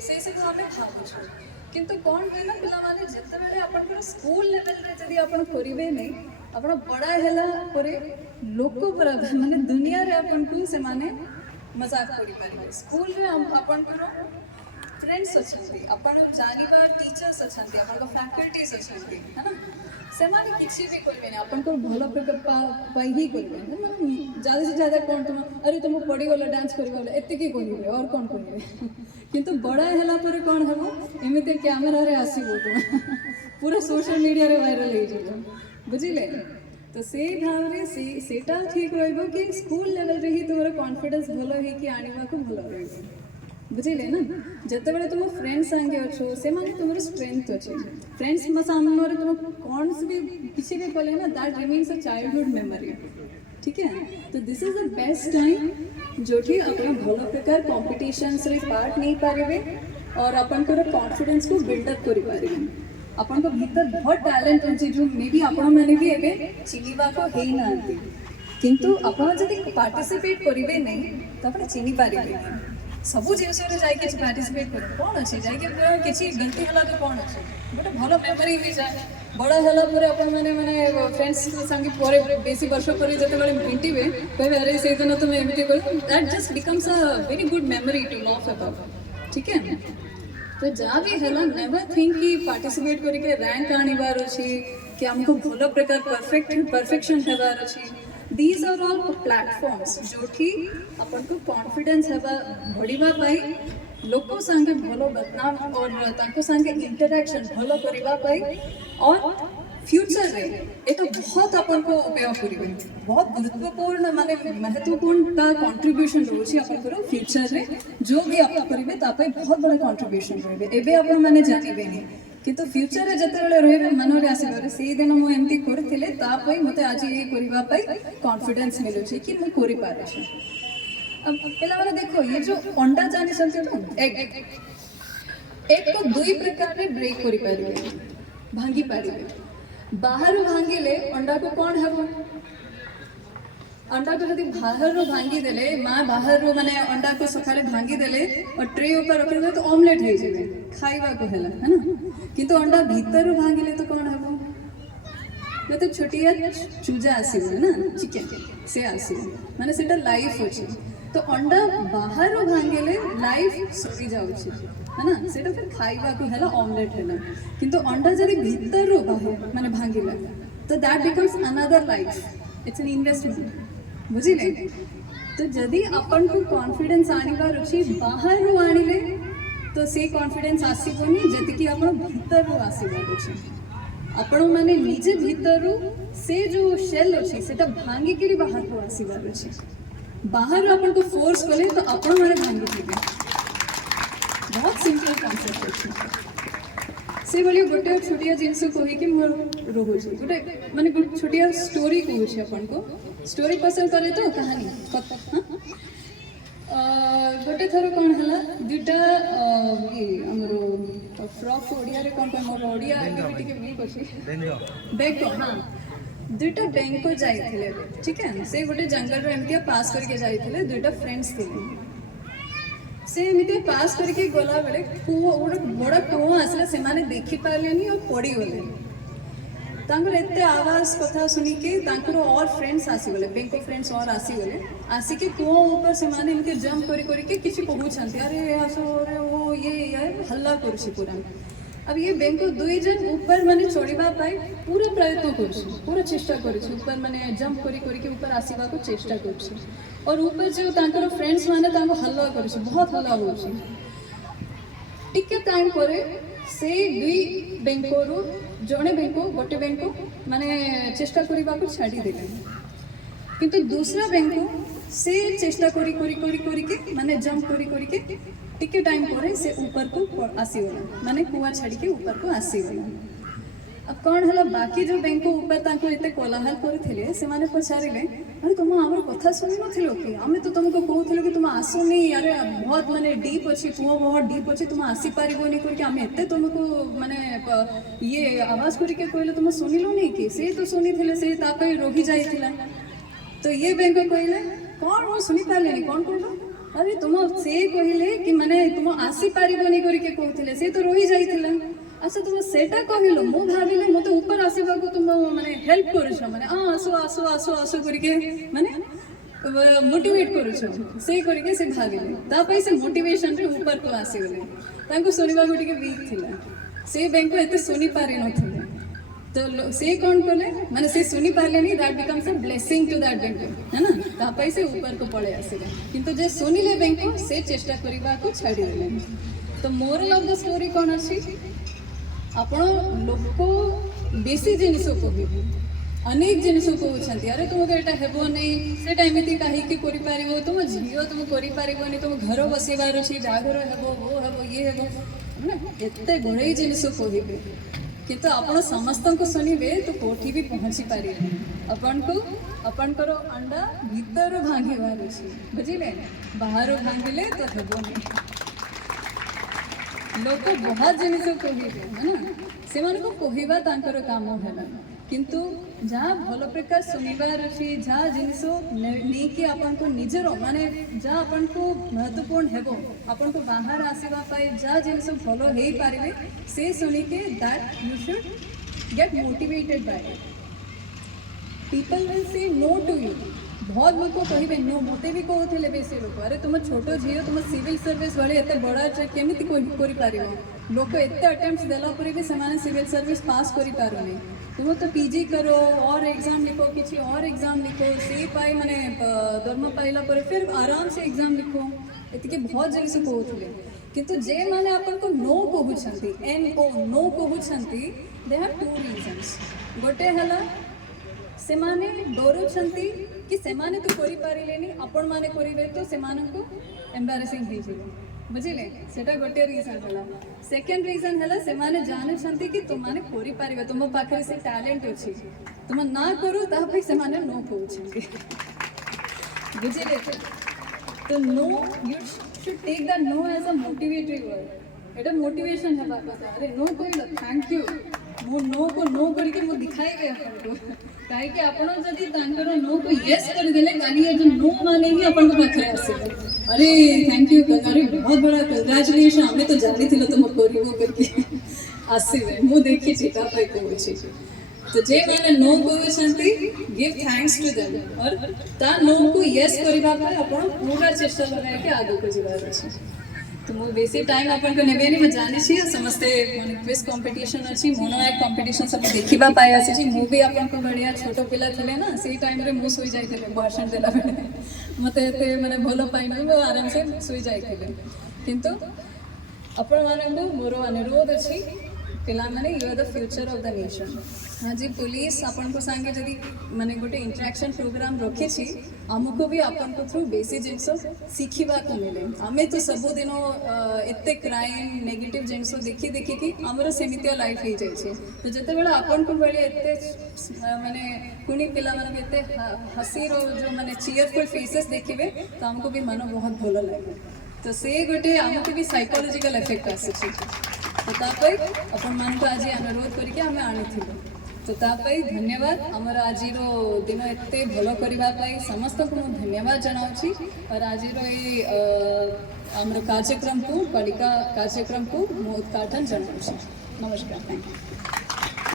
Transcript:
से सब आम भावुँ किंतु कौन हुए ना पे जिते आप स्कूल लेवल रे जदि आप करेंगे नहीं आप बड़ा है लोक माने दुनिया रे आपन को से माने मजाक करें स्कूल रे आपनकर फ्रेंड्स अच्छे आपन जानिबा टीचर्स अच्छे आपन फैकल्टीज अच्छे है ना से माने किसी भी करेंगे आपन को भल प्रकार ही करेंगे ज़्यादा से ज़्यादा कौन तुम अरे तुम पड़गल डांस करगल एतिकी करेंगे और कौन करेंगे किंतु बड़ा है कौन हम एमती कैमेरा रे आसब तुम पूरा सोशल मीडिया रे वायरल हो बुझिले तो से भाव सेटा ठीक रहिबो कि स्कूल लेवल रे ही तुमर कॉन्फिडेंस भलो है कि आनिबा को भलो रहइबो बुझिले ना जते बेले तुम फ्रेंड्स संगे अच्छो से माने तुमर स्ट्रेंथ अच्छे फ्रेंड्स म सामने तुम कौन से भी किसी भी बोले ना that remains a childhood memory ठीक है तो this is the best time जो कि अपना भलो प्रकार कॉम्पिटिशन्स रे पार्ट नहीं पारिबे और अपन को कॉन्फिडेंस को बिल्डअप करि पारिबे अपन को भीतर बहुत टैलेंट अच्छे जो मे बी आपण मैंने भी एवं चिन्हवा को है ना किंतु आपण जदि पार्टिसिपेट करेंगे नहीं तो आप चिन्ह पारे सबू जिनस पार्टिसिपेट कर कौन अच्छे जाए किसी गलती है तो कौन अच्छे गोटे भल मेमोरी भी जाए बड़ा है अपन मैंने मैंने फ्रेंड्स संगे बेसी वर्ष पर जो भेटे कहे अरे से दिन तुम एमती कर that just becomes a very good memory to laugh about ठीक है तो जहाँ भी है नेवर थिंक कि पार्टिसिपेट करके रैंक आनिबार अच्छी कि हमको भल प्रकार परफेक्शन हेबार अच्छी दीज आर ऑल प्लेटफॉर्म्स जो कि अपन को कॉन्फिडेंस हेबा बढ़िबा पाई लोक संगे भलो बदनाम और तांको संगे इंटरैक्शन भलो करिबा पाई और फ्यूचर रे ये तो बहुत अपन को उपयोग करिबे बहुत गुरुत्वपूर्ण माने महत्वपूर्ण ता कंट्रीब्यूशन रोची अपन करो फ्यूचर रे जो भी आप करिबे ता पे बहुत बड़ा कंट्रीब्यूशन रहबे एबे अपन माने जानिबे नहीं किंतु फ्यूचर रे जते बेले रहबे मन रे आसीबे से दिन मु एमती करथिले ता पे मते आज ये करिबा पाई कॉन्फिडेंस मिलु छी कि मु करि पारे छी अब पहला वाला देखो ये जो अंडा जानि सकते तो एक को दुई प्रकार रे ब्रेक करि पारिबे भांगी पारिबे बाहर भांगिले अंडा को कौन हम अंडा को जब बाहर भांगी देले माँ बाहर माने अंडा को सकाले भांगी देले और ट्रे ऊपर रखी तो ऑमलेट हो जाए खाइबा को है ना किंतु अंडा भीतर भांगिले तो कौन हम मतलब छोटिया चूजा आसब ना चिकेन से आसब माने सेटा लाइफ अच्छे तो अंडा बाहर भांगिले लाइफ सरी जाउछि है ना सेटा फिर खाइबा को है ऑमलेट है किंतु अंडा जब भीतर बाहर माने भांगिला तो that becomes another life it's an investment बुझिले तो जदि अपन को कॉन्फिडेंस आनिबार अछि बाहर आनिले तो से कॉन्फिडेंस आसीबनी जतिकि अपन भीतर आसीबार अछि आपण माने निजे भीतर से जो शेल अछि सेटा भांगी के बाहर को आसीबार अछि बाहर अपन को फोर्स कले तो आपण माने भांगी दिबे बहुत सिंपल कॉन्सेप्ट अछि से बोलियो गोटे छोटिया जिंस कहि कि मोर रोहु छै गोटे माने गोटे छोटिया स्टोरी कहू छै अपन को स्टोरी पसंद करे तो कहानी गोटे थर कौन है दुटा ये आमर फ्रॉक ओडिया रे कौन मोर ओडिया टिके वीक अछि बेको हाँ दुटा बेंको जाइथिले ठीक है से गोटे जंगल रे एमतिया पास करके जाइथिले दुटा फ्रेंड्स थिले से एमतिया पास करके गला बेले गोटे बड़ा कुआं आसला से माने देखि पारलेनी और पड़ी गले तांकर एते आवाज कथा सुनी के तांकर और फ्रेंड्स आसीगले बेंको फ्रेंड्स और आसीगले आसिके कुआं ऊपर से माने इनके जंप करी के किसी कहउछंती अरे आसो अरे वो ये हल्ला करछि पूरा अब ये बेंको दुई जन ऊपर माने चढ़िबा पाई पूरा प्रयत्न करछि पूरा चेष्टा करछि ऊपर माने जंप करी के ऊपर आसीबा को चेष्टा करछि और ऊपर जो तांकर फ्रेंड्स माने तांको हल्ला करछि बहुत हल्ला होछि टिके टाइम करे से दुई बेंको जड़े बेंको गोटे बेंको माने चेष्टा करबा को छाड़ी देले किंतु दूसरा बेंको से चेष्टा करी के माने जंप करी के टिके टाइम पर से ऊपर को आसीगला माने कुआं छाड़ी के ऊपर को आसीगला अब कौन है बाकी जो बेंको ऊपर ताको एते कोलाहल करथिले से माने पछारिले अरे तुम हमर कथा सुनि नथिलो कि हमें तो तुमको कहउथिलो कि तुम आसोनी अरे बहुत माने डीप अछि कुआं बहुत डीप अछि तुम आसी पारिबोनी करके हमें एते तुमको माने ये आवाज करके कहले तुम सुनिलो नहीं कि से तो सुनिथिले से तापे रोही जाइथिला तो ये बेंको कहले कौन वो सुनि पारलेनी कौन कहलो अरे तुम से कहले कि माने तुम आसी पारिबनी करके कहथिले से तो रही जाइथिला अच्छा तुम सेटा कहलो मु भाबिले मते ऊपर आसीबा को तुम माने हेल्प करूछ माने आसो आसो आसो आसो करके माने मोटिवेट करूछ से करके से भाबिले ता पई से मोटिवेशन रे ऊपर को आसीबले तांको सुनिबा को टिके वीक थिला से बैंक को एते सुनी पारे नथिले तो से कौन कले माने से सुनी पारले नहीं that becomes a blessing to that bank है ना ता पई से ऊपर को पळे आसीला किंतु जे सुनिले बैंक से चेष्टा करिबा को छाडी देले तो मोरल ऑफ द स्टोरी कोन अछि आपण लोक बेसी जिनिस कहबे अनेक जिनिस कहते अरे तुमको एटा हेबो नहीं सेटा एमती कहीं करि पारिबो तुम झियो तुम करि पारिबोनी तुम घर बसिबार अछि जागर हेबो वो हेबो ये हेबो ना एते गुड़े जिनिस कहबे किंतु आपण समस्त को सुनिबे तो कोठी भी पहुंची पारिबे आपणकर अंडा भीतर भांगिबार अछि बुझिले बाहर भांगिले तो हेबो नहीं लोक बहुत जिनिस कहबे है ना से कहवा तांकर काम है किंतु जहाँ भल प्रकार सुनिबार अच्छी जहाँ जिनिस नहीं कि आपन को निजर माने जहाँ आपन को महत्वपूर्ण हेबो आपन को बाहर आसीबा पाई जहाँ जिनिस भल हो पारे से सुनिके that you should get motivated by people will say no to you बहुत लोग कहे नो मते भी कहते बेसी लोग अरे तुम छोट झील तुम सिविल सर्विस भाई एत बड़ा केमी कर लोक एत अटेम्प्ट देला भी से सिविल सर्विस पास करें तुम तो पीजी करो और एग्जाम लिखो किसी और एग्जाम लिखो से पाई माने दरमा पाइला फिर आराम से एग्जाम लिखो एति बहुत जिनिस कहते किंतु जे माने आपन को नो कहउछंती नो कहउछंती दे हैव टू रीजन्स गोटे हला से माने डरुछंती कि से माने तो करि पारिलेनी आपण माने करिवे तो से माननको एम्बारेसिंग हे जिवो बुझिले सेटा गोटे रीजन हला सेकंड रीजन हला से माने जानुछंती कि तुम माने करि पारिवे तुम पाखरे से टैलेंट अछि तुम ना करू ता भाई से माने नो कहउछंती बुझिले तो no you should take the no as a motivatory word एटा मोटिवेशन है बाबा अरे नो कहलो थैंक यू मो नो को नो करके मो दिखाइबे आपन को काहे कि आपण जदी तांकर नो को यस कर देले गाली जो नो माने ही आपण को पाखरे आसे अरे थैंक यू अरे बहुत बड़ा कांग्रेचुलेशन हमें तो जानी थिलो तुम करिवो करके आसीबे मो देखि चिता पाई कहउछि तो जे माने नो कहउछंती गिव थैंक्स टू देम और ता नो को यस करिबा पे आपण पूरा चेष्टा लगाए के आगु को जिबार अछि तो मो बेसी टाइम आपन को नेबे नहीं मैं जानि छी समस्ते माने क्विज कंपटीशन अछि मोनो एक कंपटीशन सब देखिबा पाए अछि छी मो भी आपन को बढ़िया छोटो पिला थिले ना से टाइम रे मो सोई जाइथिले भाषण देला बेले मते एते माने भलो पाइनो मो आराम से सोई जाइथिले किंतु अपन मानंगु मोरो अनुरोध अछि पिला माने you are the future of the nation आज पुलिस आपन को संगे जदी माने गोटे इंटरेक्शन प्रोग्राम रखे छी हमको भी आपन को थ्रू बेसिक जिंस सीखिबा को मिले हमें तो सब दिन एते क्राइम नेगेटिव जिंस देखि देखि कि हमरो सेमितिया लाइफ हो जाय छे तो जते बेला आपन को बेले एते माने कुनी पिला माने एते हसी रो जो माने चीयरफुल फेसेस देखिबे तो हमको भी मन बहुत भलो लागे तो से गोटे हमको भी साइकोलॉजिकल इफेक्ट आसे छी तो तापई अपन मन को आज अनुरोध करके हमें आनी तो तापई धन्यवाद आमर आज दिन एते भलो करबा पाई समस्त को धन्यवाद जनाउछि और आज आमर कार्यक्रम को कलिका कार्यक्रम को उद्घाटन जनाउछि नमस्कार थैंक यू।